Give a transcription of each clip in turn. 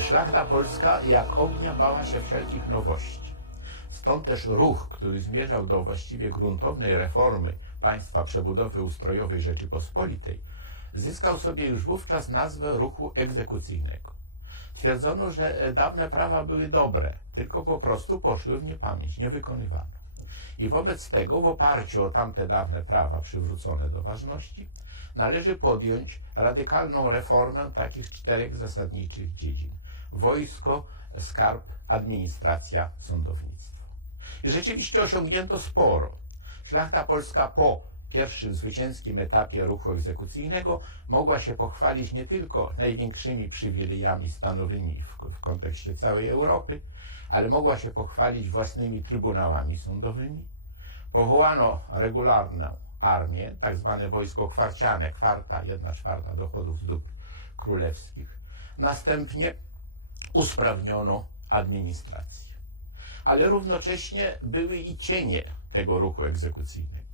Szlachta polska jak ognia bała się wszelkich nowości. Stąd też ruch, który zmierzał do właściwie gruntownej reformy państwa przebudowy ustrojowej Rzeczypospolitej, zyskał sobie już wówczas nazwę ruchu egzekucyjnego. Twierdzono, że dawne prawa były dobre, tylko po prostu poszły w niepamięć, nie wykonywano. I wobec tego, w oparciu o tamte dawne prawa przywrócone do ważności, należy podjąć radykalną reformę takich czterech zasadniczych dziedzin. Wojsko, skarb, administracja, sądownictwo. I rzeczywiście osiągnięto sporo. Szlachta polska po pierwszym zwycięskim etapie ruchu egzekucyjnego mogła się pochwalić nie tylko największymi przywilejami stanowymi w, w kontekście całej Europy, ale mogła się pochwalić własnymi trybunałami sądowymi. Powołano regularną armię, tak zwane wojsko kwarciane, kwarta, jedna czwarta dochodów z dóbr królewskich. Następnie usprawniono administrację. Ale równocześnie były i cienie tego ruchu egzekucyjnego.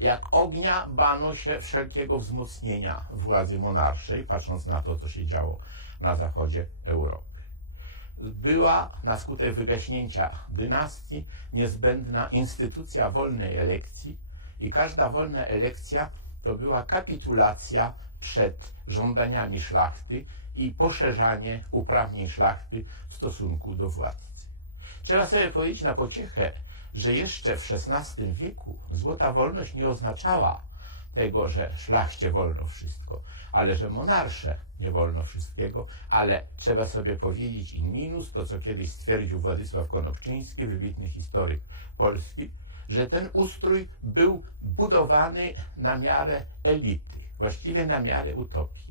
Jak ognia bano się wszelkiego wzmocnienia władzy monarszej, patrząc na to, co się działo na zachodzie Europy. Była na skutek wygaśnięcia dynastii niezbędna instytucja wolnej elekcji i każda wolna elekcja to była kapitulacja przed żądaniami szlachty i poszerzanie uprawnień szlachty w stosunku do władcy. Trzeba sobie powiedzieć na pociechę, że jeszcze w XVI wieku złota wolność nie oznaczała tego, że szlachcie wolno wszystko, ale że monarsze nie wolno wszystkiego, ale trzeba sobie powiedzieć in minus, to co kiedyś stwierdził Władysław Konopczyński, wybitny historyk polski, że ten ustrój był budowany na miarę elity, właściwie na miarę utopii.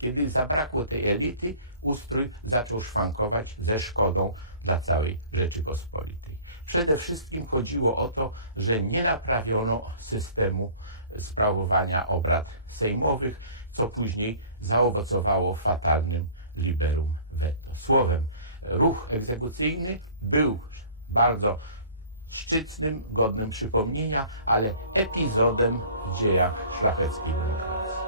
Kiedy zabrakło tej elity, ustrój zaczął szwankować ze szkodą dla całej Rzeczypospolitej. Przede wszystkim chodziło o to, że nie naprawiono systemu sprawowania obrad sejmowych, co później zaowocowało fatalnym liberum veto. Słowem, ruch egzekucyjny był bardzo szczytnym, godnym przypomnienia, ale epizodem w dziejach szlacheckiej demokracji.